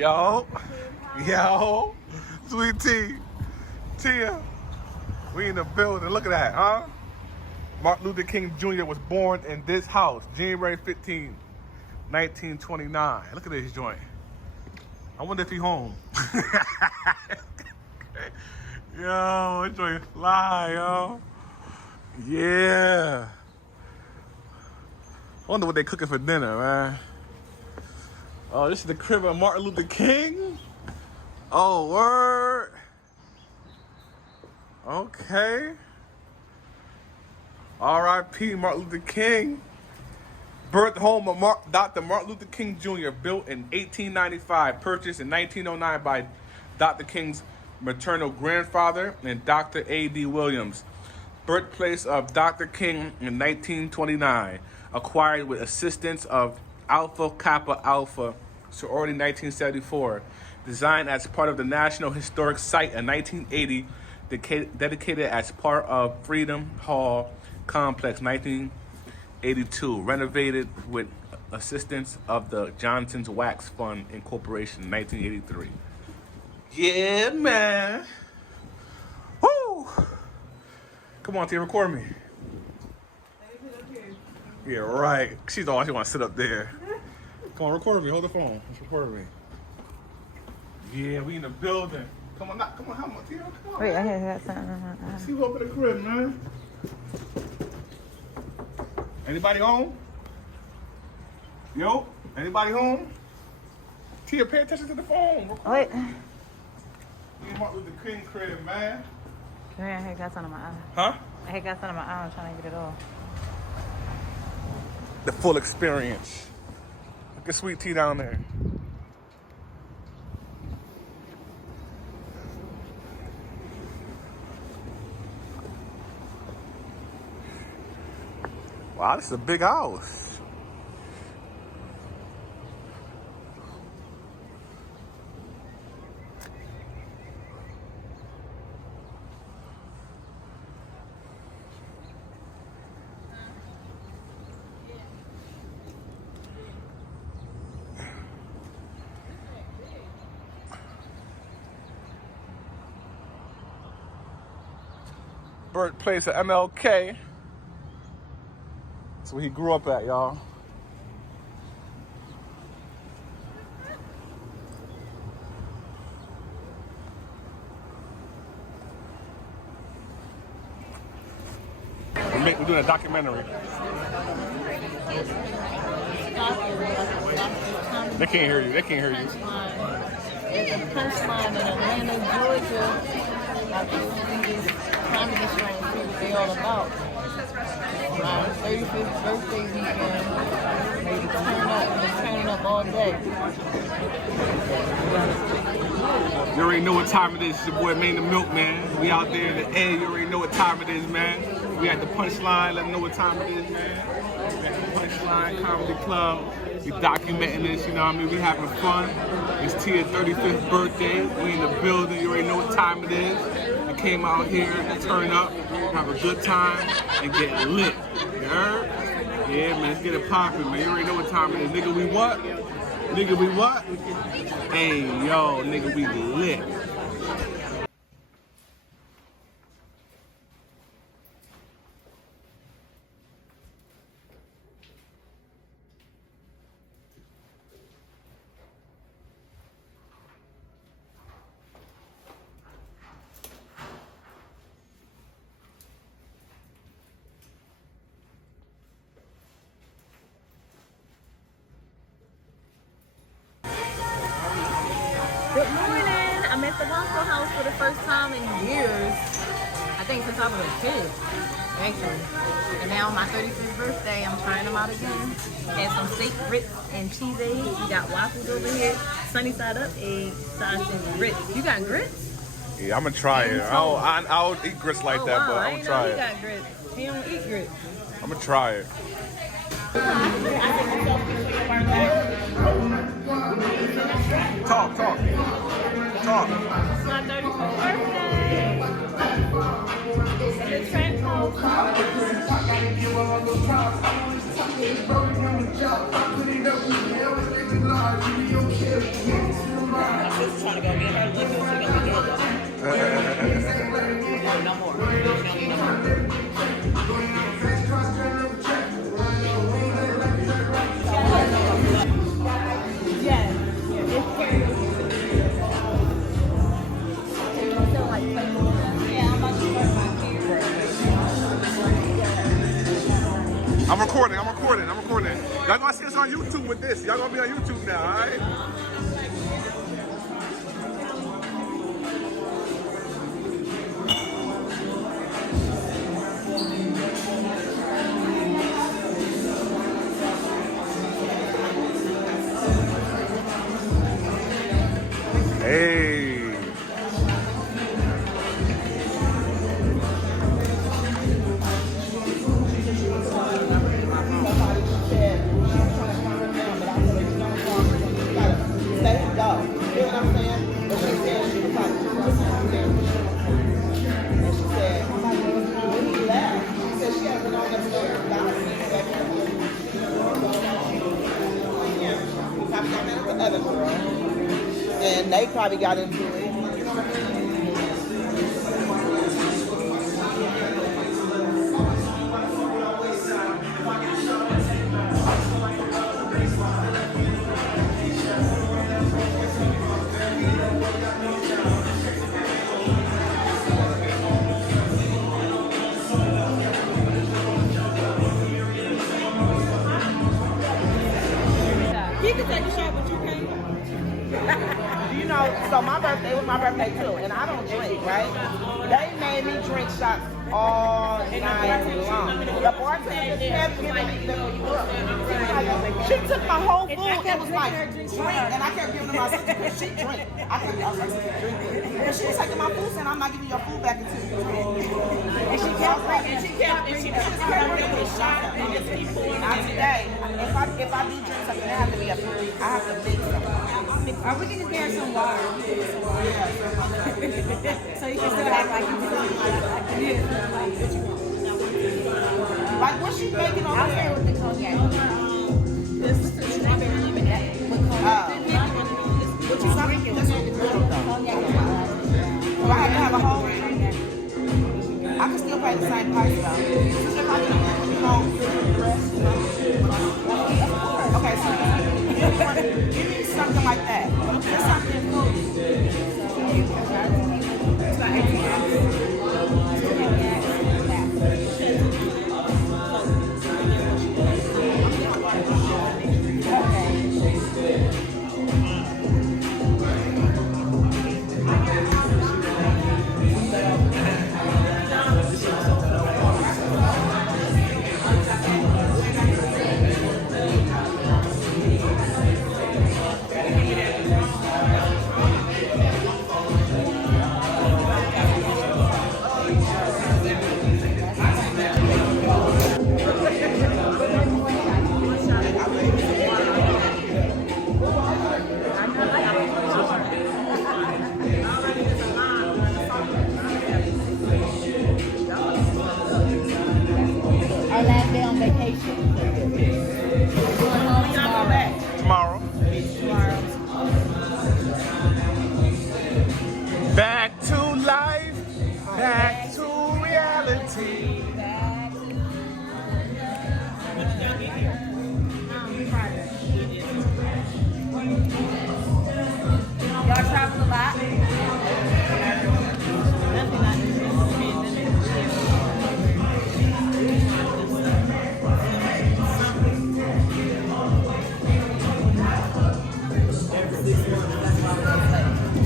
Yo, yo, SweetTea, Tia, we in the building. Look at that, huh? Martin Luther King Jr. was born in this house, January 15, 1929. Look at this joint. I wonder if he home. Yo, this joint fly, yo. Yeah. I wonder what they cooking for dinner, man. Oh, this is the crib of Martin Luther King? Oh, word. Okay. R.I.P. Martin Luther King. Birth home of Dr. Martin Luther King Jr., built in 1895, purchased in 1909 by Dr. King's maternal grandfather and Dr. A.D. Williams. Birthplace of Dr. King in 1929, acquired with assistance of Alpha Kappa Alpha sorority 1974, designed as part of the National Historic Site in 1980, dedicated as part of Freedom Hall Complex 1982, renovated with assistance of the Johnson's Wax Fund Incorporation 1983. Yeah, man. Woo! Come on, Tia, record me. Yeah, right. She's all she want to sit up there. Come on, record me. Hold the phone. Just record me. Yeah, we in the building. Come on, come on, how much? Come on. Wait, I got something. See who up in the crib, man. Anybody home? Yo, anybody home? Tia, pay attention to the phone. Wait. We in Martin Luther King crib, man. Come here, I had got something in my eye. Huh? I had got something in my eye. I'm trying to get it off. The full experience. Look at SweetTea down there. Wow, this is a big house. Birthplace of MLK. That's where he grew up at, y'all. We're doing a documentary. They can't hear you. They can't hear you. There's a punchline in Atlanta, Georgia. Comedy show and see what they all about. My 35th birthday weekend, they turning up all day. You already know what time it is. It's your boy Maine the Milkman. We out there in the air. You already know what time it is, man. We at the Punchline. Let them know what time it is, man. We at the Punchline Comedy Club. We documenting this, you know what I mean? We having fun. It's Tia's 35th birthday. We in the building. You already know what time it is. We came out here to turn up, have a good time, and get lit. You heard? Yeah, man, let's get it popping, man. You already know what time it is. Nigga, we what? Nigga, we what? Hey, yo, nigga, we lit. Good morning. I'm at the Waffle House for the first time in years. I think since I was a kid, actually. And now on my 35th birthday, I'm trying them out again. Had some steak, grits, and cheese eggs. We got waffles over here. Sunny side up, eggs, sausage, and grits. You got grits? Yeah, I'm gonna try it. I don't eat grits like that, but I'm gonna try it. He got grits. He don't eat grits. I'm gonna try it. Talk. It's my 35th birthday. The track house. sister trying to go get her liquor. She gonna be good. No more. Yes. It's karaoke. Yeah, I'm about to start my I'm recording. Y'all gonna see us on YouTube with this. Y'all gonna be on YouTube now, alright? Hey. And they probably got into it. You can take a shot, but you can't. You know, so my birthday was my birthday too, and I don't drink, right? They made me drink shots all night long. The bartender kept giving me the look. She took my whole food and was like, drink, and I kept giving her my sister because she drink. I was like, drink it. And she was taking my food, saying, I'm not giving your food back until you drink. And she kept bringing a shot. Not today. If I do drink something, it has to be a fruit. I have to mix something. Or we can just get her some water. So you can still act like you do. Like, what's she making over I'll there? stay with the cognac. This is the strawberry lemonade with cognac. What you drinking? This is good though. Cognac. Do I have to have a whole? I can still pay the same price though. Since if I do, you know, okay, so give me something like that. Just something cool. It's about 18 hours. Our last day on vacation. Going home tomorrow. Tomorrow. Back to life. Back to reality. Y'all travel a lot?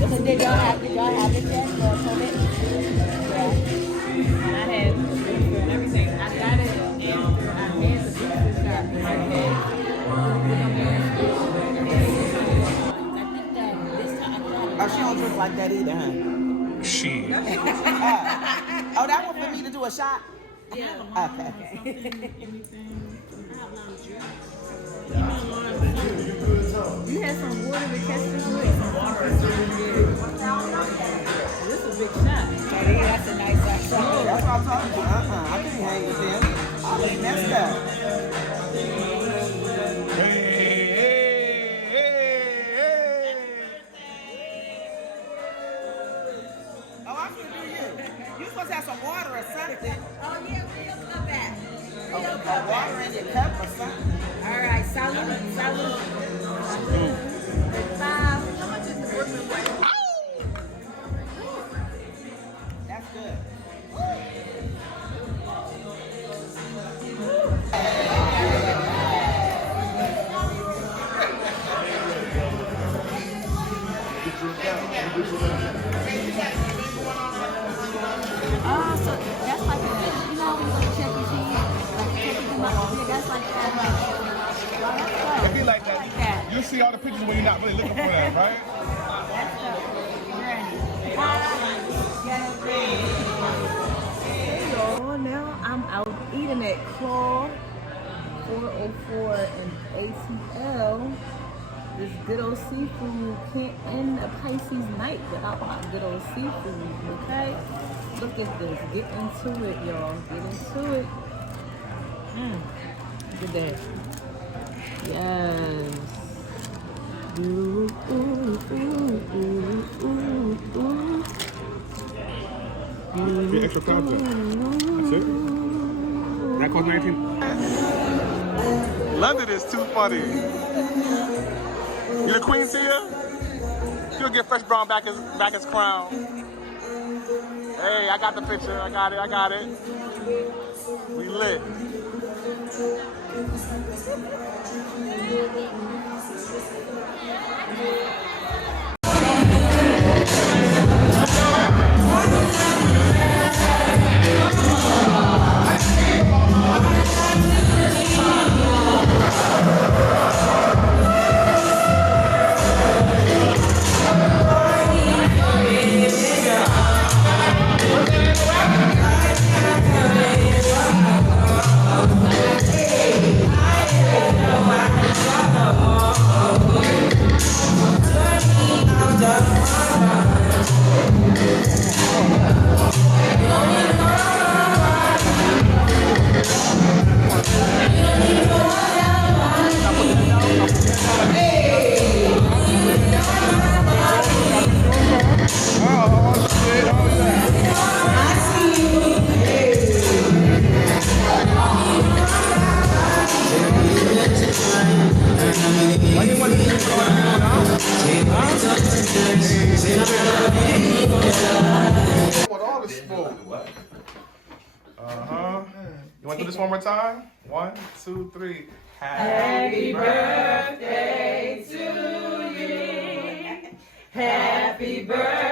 So did y'all have it yet? For COVID? Yeah. I had booster and everything. I got it after I had the booster shot. I think that this time I got it. Oh, she don't drink like that either, huh? Shit. Oh, that one for me to do a shot? Yeah. Okay. You had some water to catch this with? Some water. This is a big shot. Yeah, that's a nice shot. That's what I'm talking about. I can't hang with them. I'll be messed up. Hey, hey, hey, hey. Water in your cup or something. All right, salute, salute. Five. How much is the Brooklyn way? That's good. So that's like a, you know, when you go to Chuck E. Cheese, like that's like that. If you like that, you'll see all the pictures when you're not really looking for that, right? That's the granny. So now I'm out eating at Claw 404 and ATL. This good old seafood can't end a Pisces night without my good old seafood, okay? Look at this. Get into it, y'all. Get into it. Look at that. Yes. Ooh, ooh, ooh, ooh, ooh, ooh. Be extra crowd there. That's it. That cost 19. London is too funny. You the queen, Tia? She'll get Fresh Brown back his crown. Hey, I got the picture. I got it. We lit. Want all the smoke. You want to do this one more time? 1, 2, 3. Happy birthday to you. Happy birthday.